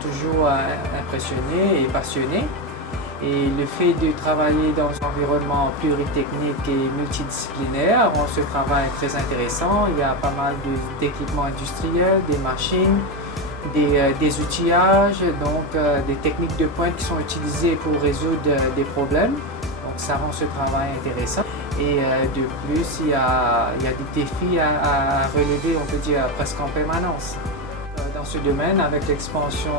toujours impressionné et passionné. Et le fait de travailler dans un environnement pluritechnique et multidisciplinaire rend ce travail très intéressant. Il y a pas mal d'équipements industriels, des machines, des outillages, donc des techniques de pointe qui sont utilisées pour résoudre des problèmes. Donc ça rend ce travail intéressant. Et de plus, il y a des défis à relever, on peut dire presque en permanence. Dans ce domaine, avec l'expansion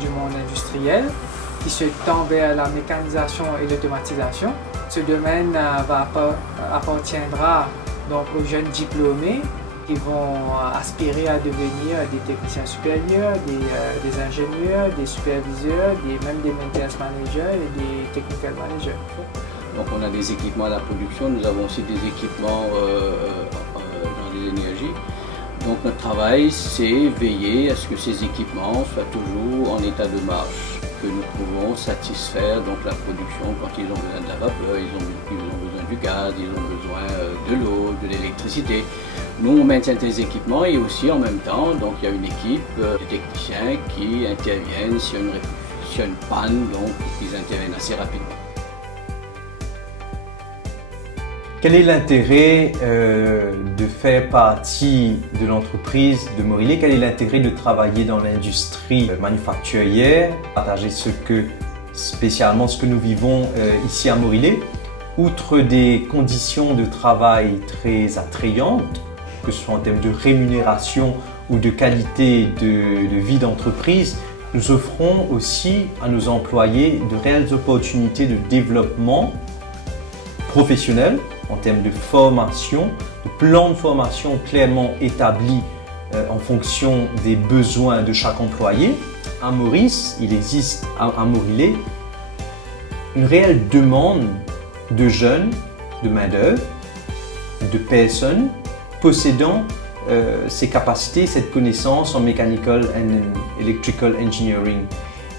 du monde industriel, qui se tend vers la mécanisation et l'automatisation. Ce domaine appartiendra donc aux jeunes diplômés qui vont aspirer à devenir des techniciens supérieurs, des ingénieurs, des superviseurs, même des maintenance managers et des technical managers. Donc on a des équipements à la production, nous avons aussi des équipements dans les énergies. Donc notre travail, c'est veiller à ce que ces équipements soient toujours en état de marche, que nous pouvons satisfaire donc la production quand ils ont besoin de la vapeur, ils ont besoin du gaz, ils ont besoin de l'eau, de l'électricité. Nous on maintient des équipements et aussi en même temps donc il y a une équipe de techniciens qui interviennent s'il y a une panne, donc ils interviennent assez rapidement. Quel est l'intérêt de faire partie de l'entreprise de Morillé? Quel est l'intérêt de travailler dans l'industrie manufacturière? Partager spécialement ce que nous vivons ici à Morillé. Outre des conditions de travail très attrayantes, que ce soit en termes de rémunération ou de qualité de vie d'entreprise, nous offrons aussi à nos employés de réelles opportunités de développement professionnel, en termes de formation, de plans de formation clairement établis en fonction des besoins de chaque employé. À Maurice, il existe à Morillé une réelle demande de jeunes, de main-d'œuvre, de personnes possédant ces capacités, cette connaissance en mechanical and electrical engineering.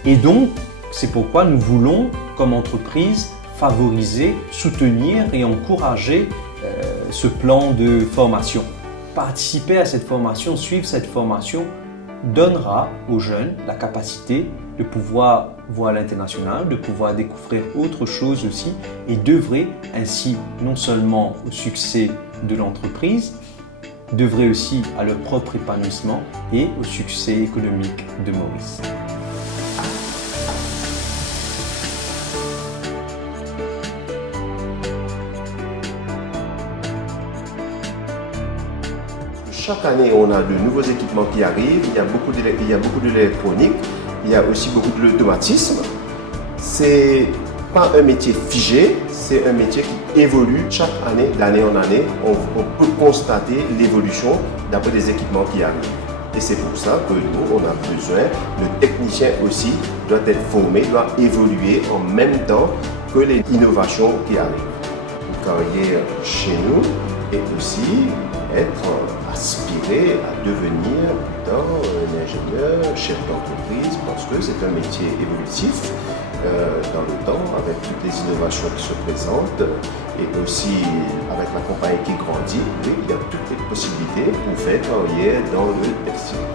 Et donc, c'est pourquoi nous voulons, comme entreprise, favoriser, soutenir et encourager ce plan de formation. Participer à cette formation, suivre cette formation donnera aux jeunes la capacité de pouvoir voir l'international, de pouvoir découvrir autre chose aussi et d'œuvrer ainsi non seulement au succès de l'entreprise, d'œuvrer aussi à leur propre épanouissement et au succès économique de Maurice. Chaque année, on a de nouveaux équipements qui arrivent, il y a beaucoup d'électronique, il y a aussi beaucoup de l'automatisme. C'est pas un métier figé, c'est un métier qui évolue chaque année, d'année en année. On peut constater l'évolution d'après les équipements qui arrivent. Et c'est pour ça que nous, on a besoin, le technicien aussi doit être formé, doit évoluer en même temps que les innovations qui arrivent. Une carrière chez nous et aussi aspirer à devenir plus tard un ingénieur, chef d'entreprise, parce que c'est un métier évolutif dans le temps, avec toutes les innovations qui se présentent et aussi avec la compagnie qui grandit. Et il y a toutes les possibilités pour faire carrière dans le textile.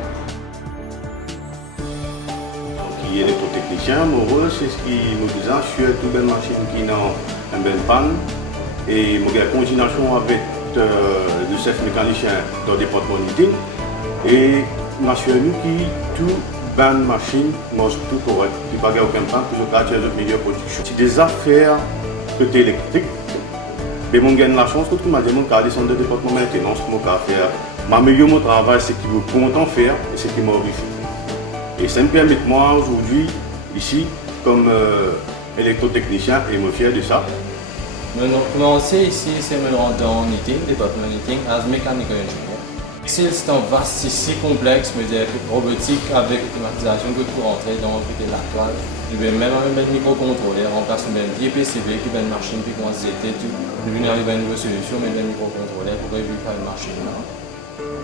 Qui est électrotechnicien, amoureux, c'est ce qui me disait, je suis une belle machine qui n'a une belle panne et j'ai une coordination avec le chef mécanicien dans le département knitting et m'assure-nous que toute bonne machine marche tout correct, il n'y a pas aucun temps pour je garde de meilleure production. C'est des affaires côté électrique, mais j'ai la chance que tout le monde a des centres de département de maintenance pour faire. Ma meilleure mon travail, c'est que je suis content de faire et c'est qui m'a horrifié. Et ça me permet moi aujourd'hui, ici, comme électrotechnicien, et me fier de ça. Commencer ici, c'est me rendre en knitting, département knitting, as mechanical engineer. C'est un vaste, c'est si complexe, mais des robotique avec automatisation que pour rentrer dans côté de la toile. Je vais même un microcontrôleur, remplacer même vieille PCB qui est une machine qui commence à être tout. Je vais arriver à une nouvelle solution, mais un microcontrôleur pour révéler une machine là.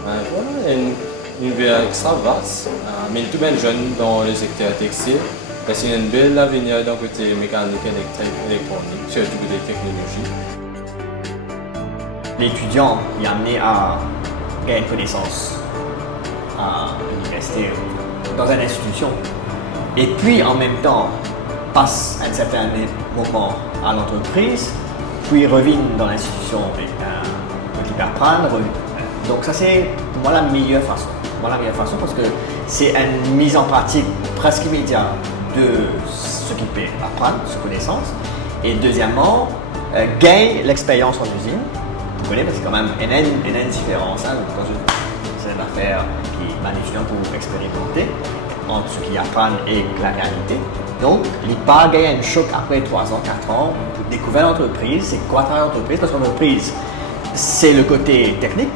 Voilà, une vie extra vaste, mais tout bien jeune dans le secteur textile. Parce qu'il y a une belle avenir dans le côté mécanique et électronique, surtout côté technologie. L'étudiant est amené à gagner connaissance à l'université ou dans une institution, et puis en même temps passe un certain moment à l'entreprise, puis revient dans l'institution pour apprendre. Donc ça c'est pour moi la meilleure façon. Parce que c'est une mise en pratique presque immédiate de ce qu'il peut apprendre, ce connaissance. Et deuxièmement, gagne l'expérience en usine. Vous connaissez, parce que c'est quand même une différence quand c'est une affaire qui étudiant pour expérimenter entre ce qu'ils apprennent et la réalité. Donc, il pas gagner un choc après 3 ans, 4 ans pour découvrir l'entreprise. C'est quoi travailler l'entreprise? Parce que l'entreprise, c'est le côté technique,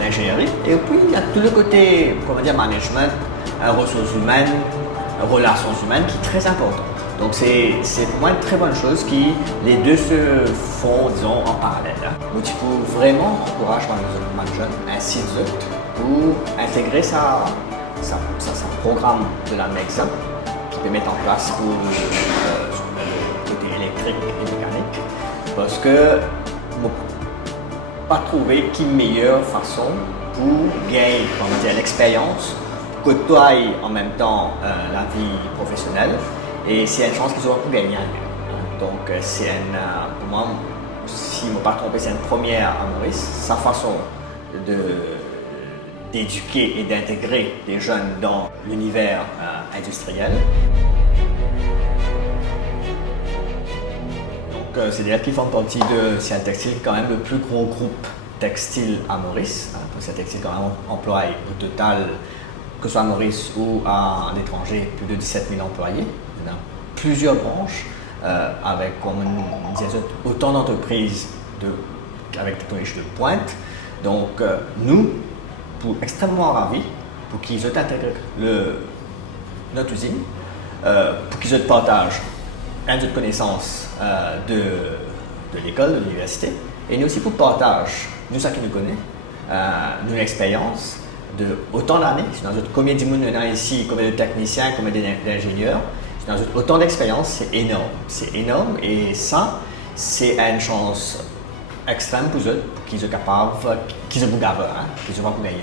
l'ingénierie, et puis il y a tout le côté, management, ressources humaines, relations humaines qui est très important. Donc c'est pour moi une très bonne chose qui les deux se font, disons, en parallèle. Donc il faut vraiment encourager les jeunes ainsi de suite pour intégrer sa programme de la MEXA qui peut mettre en place pour le côté électrique et mécanique, parce que pas trouver qui meilleure façon pour gagner l'expérience, côtoyer en même temps la vie professionnelle, et c'est une chance qu'ils auront pour gagner. Donc c'est pour moi, si je ne me pas trompé, c'est une première à Maurice, sa façon d'éduquer et d'intégrer les jeunes dans l'univers industriel. C'est-à-dire qu'ils font partie de Ciel Textile, quand même le plus gros groupe textile à Maurice. Ciel Textile quand même emploie au total, que ce soit à Maurice ou à l'étranger, plus de 17 000 employés dans plusieurs branches, avec comme on disait, autant d'entreprises avec technologie de pointe. Donc nous, extrêmement ravis pour qu'ils intègrent notre usine, pour qu'ils partagent de connaissances de l'école, de l'université, et nous aussi pour partage, nous ça qui nous connaît, nous l'expérience de autant d'années, combien de monde ici, combien de techniciens, combien d'ingénieurs, autant d'expérience, c'est énorme, et ça, c'est une chance extrême pour eux, qu'ils soient capables, qu'ils soient pour gagner.